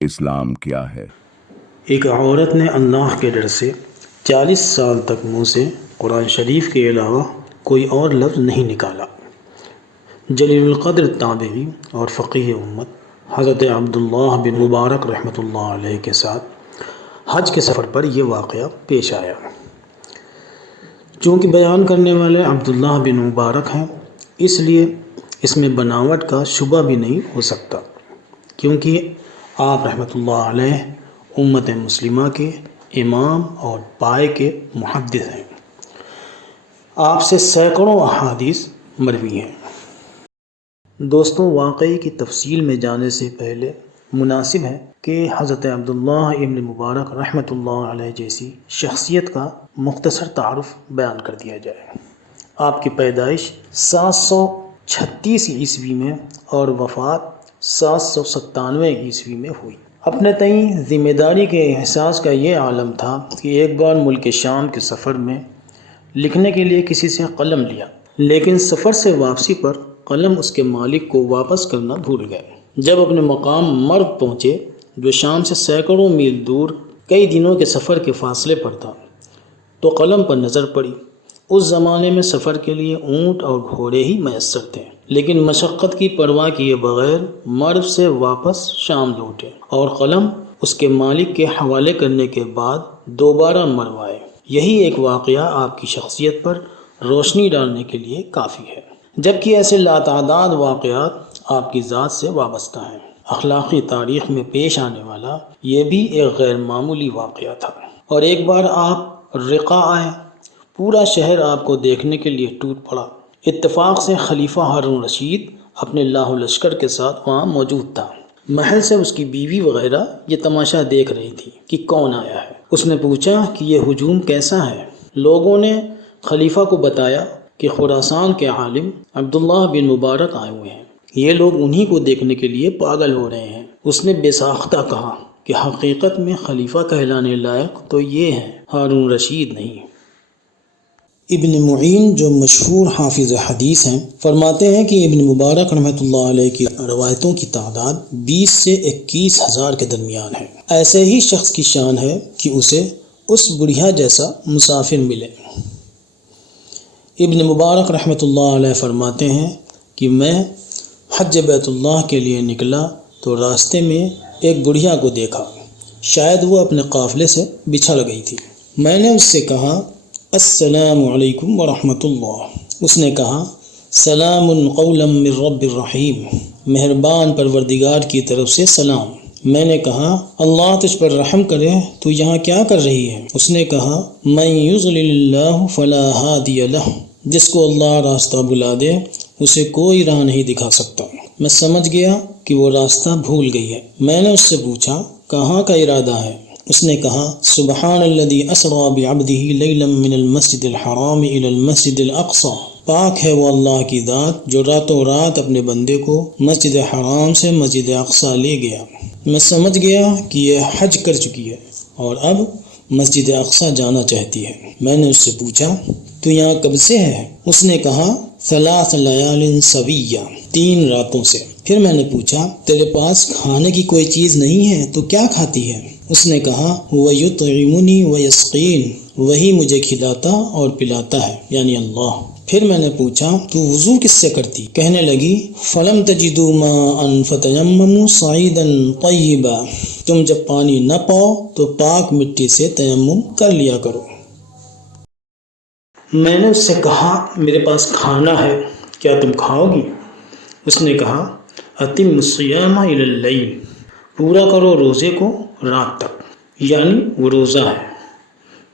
اسلام کیا ہے؟ ایک عورت نے اللہ کے ڈر سے 40 سال تک منہ سے قرآن شریف کے علاوہ کوئی اور لفظ نہیں نکالا۔ جلیل القدر تابعی اور فقیہ امت حضرت عبداللہ بن مبارک رحمۃ اللہ علیہ کے ساتھ حج کے سفر پر یہ واقعہ پیش آیا۔ چونکہ بیان کرنے والے عبداللہ بن مبارک ہیں، اس لیے اس میں بناوٹ کا شبہ بھی نہیں ہو سکتا، کیونکہ آپ رحمۃ اللہ علیہ امت مسلمہ کے امام اور پائے کے محدث ہیں۔ آپ سے سینکڑوں احادیث مروی ہیں۔ دوستوں، واقعی کی تفصیل میں جانے سے پہلے مناسب ہے کہ حضرت عبداللہ ابن مبارک رحمۃ اللہ علیہ جیسی شخصیت کا مختصر تعارف بیان کر دیا جائے۔ آپ کی پیدائش 736 عیسوی میں اور وفات 797 عیسوی میں ہوئی۔ اپنے تئیں ذمہ داری کے احساس کا یہ عالم تھا کہ ایک بار ملک شام کے سفر میں لکھنے کے لیے کسی سے قلم لیا، لیکن سفر سے واپسی پر قلم اس کے مالک کو واپس کرنا بھول گئے۔ جب اپنے مقام مرو پہنچے، جو شام سے سینکڑوں میل دور کئی دنوں کے سفر کے فاصلے پر تھا، تو قلم پر نظر پڑی۔ اس زمانے میں سفر کے لیے اونٹ اور گھوڑے ہی میسر تھے، لیکن مشقت کی پرواہ کیے بغیر مرو سے واپس شام لوٹے اور قلم اس کے مالک کے حوالے کرنے کے بعد دوبارہ مرو آئے۔ یہی ایک واقعہ آپ کی شخصیت پر روشنی ڈالنے کے لیے کافی ہے، جبکہ ایسے لاتعداد واقعات آپ کی ذات سے وابستہ ہیں۔ اخلاقی تاریخ میں پیش آنے والا یہ بھی ایک غیر معمولی واقعہ تھا۔ اور ایک بار آپ رقہ آئے، پورا شہر آپ کو دیکھنے کے لیے ٹوٹ پڑا۔ اتفاق سے خلیفہ ہارون رشید اپنے لاہو لشکر کے ساتھ وہاں موجود تھا۔ محل سے اس کی بیوی وغیرہ یہ تماشا دیکھ رہی تھی کہ کون آیا ہے۔ اس نے پوچھا کہ یہ ہجوم کیسا ہے؟ لوگوں نے خلیفہ کو بتایا کہ خراسان کے عالم عبداللہ بن مبارک آئے ہوئے ہیں، یہ لوگ انہی کو دیکھنے کے لیے پاگل ہو رہے ہیں۔ اس نے بے ساختہ کہا کہ حقیقت میں خلیفہ کہلانے لائق تو یہ ہیں، ہارون رشید نہیں۔ ابن معین جو مشہور حافظ حدیث ہیں، فرماتے ہیں کہ ابن مبارک رحمۃ اللہ علیہ کی روایتوں کی تعداد 20 سے 21 ہزار کے درمیان ہے۔ ایسے ہی شخص کی شان ہے کہ اسے اس بڑھیا جیسا مسافر ملے۔ ابن مبارک رحمۃ اللہ علیہ فرماتے ہیں کہ میں حج بیت اللہ کے لیے نکلا تو راستے میں ایک بڑھیا کو دیکھا، شاید وہ اپنے قافلے سے بچھڑ گئی تھی۔ میں نے اس سے کہا السلام علیکم ورحمۃ اللہ۔ اس نے کہا سلام قولا من رب الرحیم، مہربان پروردگار کی طرف سے سلام۔ میں نے کہا اللہ تجھ پر رحم کرے، تو یہاں کیا کر رہی ہے؟ اس نے کہا من یضلل اللہ فلا ہادی لہ، جس کو اللہ راستہ بلا دے اسے کوئی راہ نہیں دکھا سکتا۔ میں سمجھ گیا کہ وہ راستہ بھول گئی ہے۔ میں نے اس سے پوچھا کہاں کا ارادہ ہے؟ اس نے کہا سبحان الذی اسری بعبدہ لیلا من المسجد الحرام الی المسجد الاقصی، پاک ہے وہ اللہ کی ذات جو راتوں رات اپنے بندے کو مسجد حرام سے مسجد اقصی لے گیا۔ میں سمجھ گیا کہ یہ حج کر چکی ہے اور اب مسجد اقصی جانا چاہتی ہے۔ میں نے اس سے پوچھا تو یہاں کب سے ہے؟ اس نے کہا 3 لیال سویہ، 3 راتوں سے۔ پھر میں نے پوچھا تیرے پاس کھانے کی کوئی چیز نہیں ہے تو کیا کھاتی ہے؟ اس نے کہا وَيُطْعِمُنِي وَيَسْقِينِ، وہی مجھے کھلاتا اور پلاتا ہے، یعنی اللہ۔ پھر میں نے پوچھا تو وضو کس سے کرتی؟ کہنے لگی فَلَمْ تَجِدُوا مَاءً فَتَيَمَّمُوا صَعِيدًا طَيِّبًا، تم جب پانی نہ پاؤ تو پاک مٹی سے تیمم کر لیا کرو۔ میں نے اس سے کہا میرے پاس کھانا ہے، کیا تم کھاؤ گی؟ اس نے کہا اتم الصیام الی اللیل، پورا کرو روزے کو رات تک، یعنی وہ روزہ ہے۔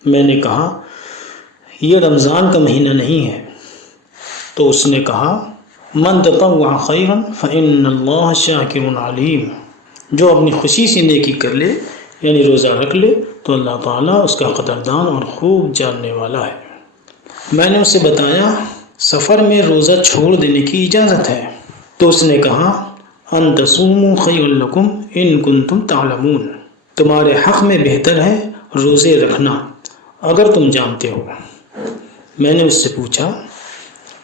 میں نے کہا یہ رمضان کا مہینہ نہیں ہے۔ تو اس نے کہا من تطوع خیرا فإن اللہ شاکر علیم، جو اپنی خوشی سے نیکی کر لے یعنی روزہ رکھ لے تو اللہ تعالیٰ اس کا قدردان اور خوب جاننے والا ہے۔ میں نے اسے بتایا سفر میں روزہ چھوڑ دینے کی اجازت ہے۔ تو اس نے کہا ان تصوموا خیر لکم ان کنتم تعلمون، تمہارے حق میں بہتر ہے روزے رکھنا اگر تم جانتے ہو۔ میں نے اس سے پوچھا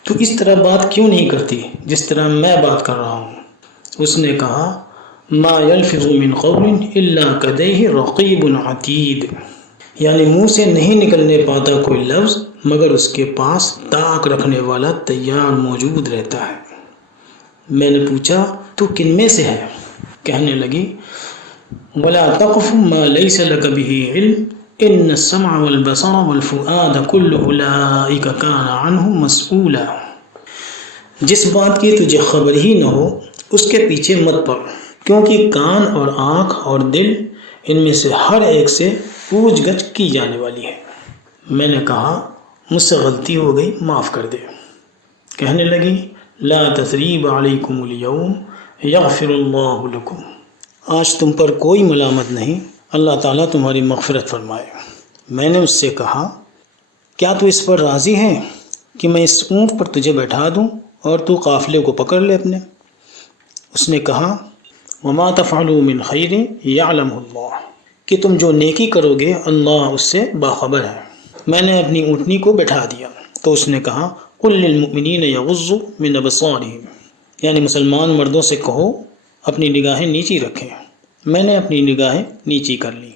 تو اس طرح بات کیوں نہیں کرتی جس طرح میں بات کر رہا ہوں؟ اس نے کہا ما یلفظ من قول الا لدیہ رقیب عتید، یعنی منہ سے نہیں نکلنے پاتا کوئی لفظ مگر اس کے پاس طاق رکھنے والا تیار موجود رہتا ہے۔ میں نے پوچھا تو کن میں سے ہے؟ کہنے لگی وَلَا تَقْفُ مَا لَيْسَ لَكَ بِهِ عِلْمٌ إِنَّ السَّمْعَ وَالْبَصَرَ وَالْفُؤَادَ كُلُّ أُولَئِكَ كَانَ عَنْهُ مَسْئُولًا، جس بات کی تجھے خبر ہی نہ ہو اس کے پیچھے مت پڑ، کیونکہ کان اور آنکھ اور دل ان میں سے ہر ایک سے پوچھ گچھ کی جانے والی ہے۔ میں نے کہا مجھ سے غلطی ہو گئی، معاف کر دے۔ کہنے لگی لا تثریب علیکم اليوم یغفر اللہ لکم، آج تم پر کوئی ملامت نہیں، اللہ تعالیٰ تمہاری مغفرت فرمائے۔ میں نے اس سے کہا کیا تو اس پر راضی ہے کہ میں اس اونٹ پر تجھے بیٹھا دوں اور تو قافلے کو پکڑ لے اپنے؟ اس نے کہا وما تفعلوا من خیر یعلمہ اللہ، کہ تم جو نیکی کرو گے اللہ اس سے باخبر ہے۔ میں نے اپنی اونٹنی کو بٹھا دیا تو اس نے کہا قل للمؤمنین یغضوا من ابصارہم، یعنی مسلمان مردوں سے کہو اپنی نگاہیں نیچی رکھیں۔ میں نے اپنی نگاہیں نیچی کر لی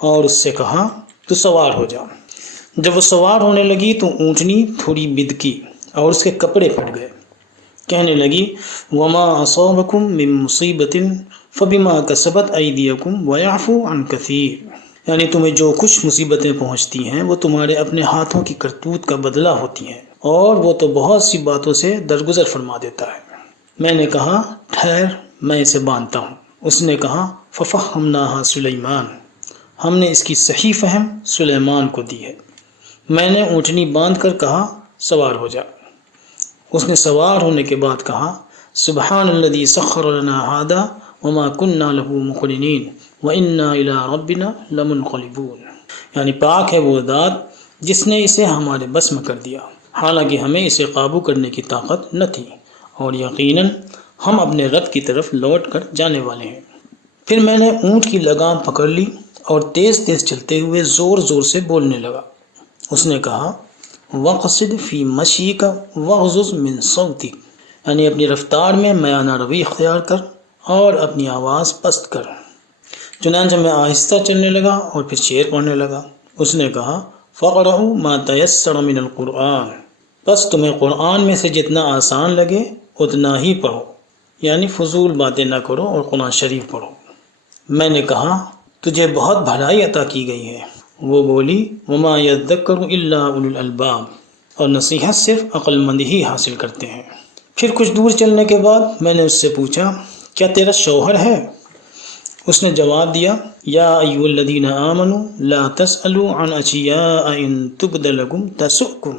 اور اس سے کہا تو سوار ہو جا۔ جب وہ سوار ہونے لگی تو اونٹنی تھوڑی بدکی اور اس کے کپڑے پھٹ گئے۔ کہنے لگی وما اصابکم من مصیبت فبما کسبت ایدیکم ویعفو عن کثیر، یعنی تمہیں جو کچھ مصیبتیں پہنچتی ہیں وہ تمہارے اپنے ہاتھوں کی کرتوت کا بدلہ ہوتی ہیں، اور وہ تو بہت سی باتوں سے درگزر فرما دیتا ہے۔ میں نے کہا ٹھہر میں اسے باندھتا ہوں۔ اس نے کہا ففہمناہا سلیمان، ہم نے اس کی صحیح فہم سلیمان کو دی ہے۔ میں نے اونٹنی باندھ کر کہا سوار ہو جا۔ اس نے سوار ہونے کے بعد کہا سبحان الذی سخر لنا ھذا وما كنا له مقرنین وإنا إلی ربنا لمنقلبون، یعنی پاک ہے وہ ذات جس نے اسے ہمارے بس میں کر دیا، حالانکہ ہمیں اسے قابو کرنے کی طاقت نہ تھی، اور یقیناً ہم اپنے رب کی طرف لوٹ کر جانے والے ہیں۔ پھر میں نے اونٹ کی لگام پکڑ لی اور تیز تیز چلتے ہوئے زور زور سے بولنے لگا۔ اس نے کہا وَقْصِدْ فِي مَشْيِكَ وَاغْضُضْ مِنْ صَوْتِكَ، یعنی اپنی رفتار میں میانہ روی اختیار کر اور اپنی آواز پست کر۔ چنانچہ میں آہستہ چلنے لگا اور پھر شعر پڑھنے لگا۔ اس نے کہا فَقْرَؤْا مَا تَيَسَّرَ مِنَ الْقُرْآنِ، بس تمہیں قرآن میں سے جتنا آسان لگے اتنا ہی پڑھو، یعنی فضول باتیں نہ کرو اور قرآن شریف پڑھو۔ میں نے کہا تجھے بہت بھلائی عطا کی گئی ہے۔ وہ بولی وما یذکر الا اولو الالباب، اور نصیحت صرف عقل مند ہی حاصل کرتے ہیں۔ پھر کچھ دور چلنے کے بعد میں نے اس سے پوچھا کیا تیرا شوہر ہے؟ اس نے جواب دیا یا ایھا الذین آمنوا لا تسألوا عن اشیاء ان تبد لکم تسؤکم،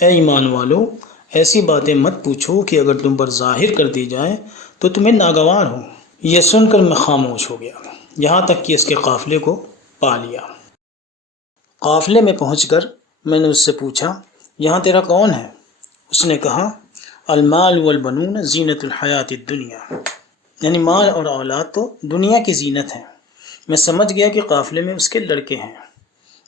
اے ایمان والو ایسی باتیں مت پوچھو کہ اگر تم پر ظاہر کر دی جائیں تو تمہیں ناگوار ہو۔ یہ سن کر میں خاموش ہو گیا، یہاں تک کہ اس کے قافلے کو پا لیا۔ قافلے میں پہنچ کر میں نے اس سے پوچھا یہاں تیرا کون ہے؟ اس نے کہا المال والبنون زینت الحیات الدنیا، یعنی مال اور اولاد تو دنیا کی زینت ہے۔ میں سمجھ گیا کہ قافلے میں اس کے لڑکے ہیں۔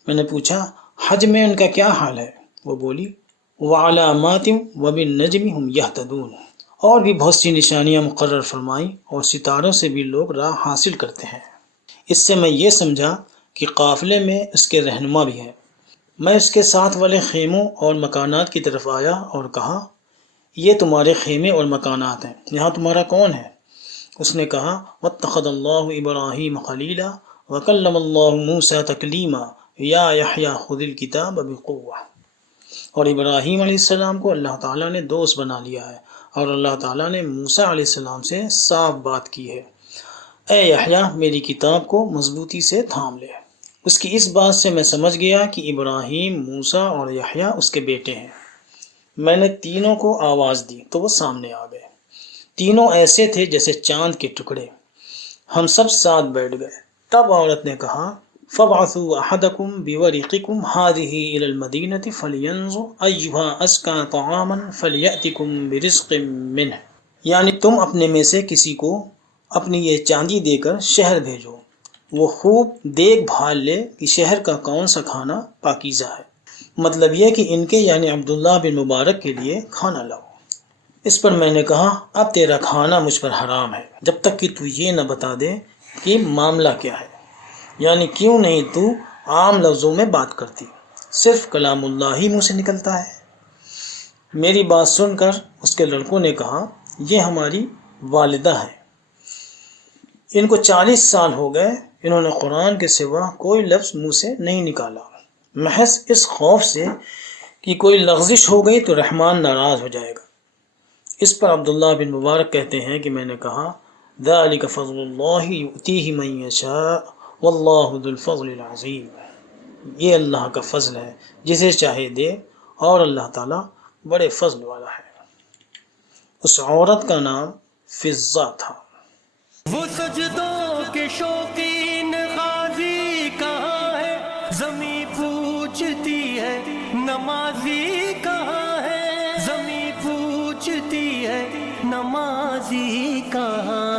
میں نے پوچھا حج میں ان کا کیا حال ہے؟ وہ بولی وعلامات وبالنجم هم یہتدون، اور بھی بہت سی نشانیاں مقرر فرمائیں اور ستاروں سے بھی لوگ راہ حاصل کرتے ہیں۔ اس سے میں یہ سمجھا کہ قافلے میں اس کے رہنما بھی ہیں۔ میں اس کے ساتھ والے خیموں اور مکانات کی طرف آیا اور کہا یہ تمہارے خیمے اور مکانات ہیں، یہاں تمہارا کون ہے؟ اس نے کہا واتخذ اللہ ابراہیم خلیلا وکلم اللہ موسیٰ تکلیما یا یحییٰ خذ الکتاب بقوہ، اور ابراہیم علیہ السلام کو اللہ تعالیٰ نے دوست بنا لیا ہے اور اللہ تعالیٰ نے موسیٰ علیہ السلام سے صاف بات کی ہے، اے یحییٰ میری کتاب کو مضبوطی سے تھام لے۔ اس کی اس بات سے میں سمجھ گیا کہ ابراہیم، موسیٰ اور یحییٰ اس کے بیٹے ہیں۔ میں نے تینوں کو آواز دی تو وہ سامنے آ گئے۔ تینوں ایسے تھے جیسے چاند کے ٹکڑے۔ ہم سب ساتھ بیٹھ گئے۔ تب عورت نے کہا فَابْعَثُوا أَحَدَكُمْ بِوَرِقِكُمْ هَٰذِهِ إِلَى الْمَدِينَةِ فَلْيَنظُرْ أَيُّهَا أَزْكَىٰ طَعَامًا فَلْيَأْتِكُمْ بِرِزْقٍ مِّنْهُ، یعنی تم اپنے میں سے کسی کو اپنی یہ چاندی دے کر شہر بھیجو، وہ خوب دیکھ بھال لے کہ شہر کا کون سا کھانا پاکیزہ ہے، مطلب یہ کہ ان کے یعنی عبداللہ بن مبارک کے لیے کھانا لاؤ۔ اس پر میں نے کہا اب تیرا کھانا مجھ پر حرام ہے جب تک کہ تو یہ نہ بتا دے کہ معاملہ کیا ہے، یعنی کیوں نہیں تو عام لفظوں میں بات کرتی، صرف کلام اللہ ہی منہ سے نکلتا ہے۔ میری بات سن کر اس کے لڑکوں نے کہا یہ ہماری والدہ ہے، ان کو 40 سال ہو گئے، انہوں نے قرآن کے سوا کوئی لفظ منہ سے نہیں نکالا، محض اس خوف سے کہ کوئی لغزش ہو گئی تو رحمان ناراض ہو جائے گا۔ اس پر عبداللہ بن مبارک کہتے ہیں کہ میں نے کہا ذَلِكَ فَضْلُ اللَّهِ يُؤْتِيهِ مَن يَشَاءُ وَاللَّهُ ذُو الْفَضْلِ الْعَظِيمِ، یہ اللہ کا فضل ہے جسے چاہے دے، اور اللہ تعالیٰ بڑے فضل والا ہے۔ اس عورت کا نام فضہ تھا۔ وہ سجدوں کے شوقین غازی کہاں ہے، زمیں پوچھتی ہے نمازی کہاں ہے، زمیں پوچھتی ہے نمازی کہاں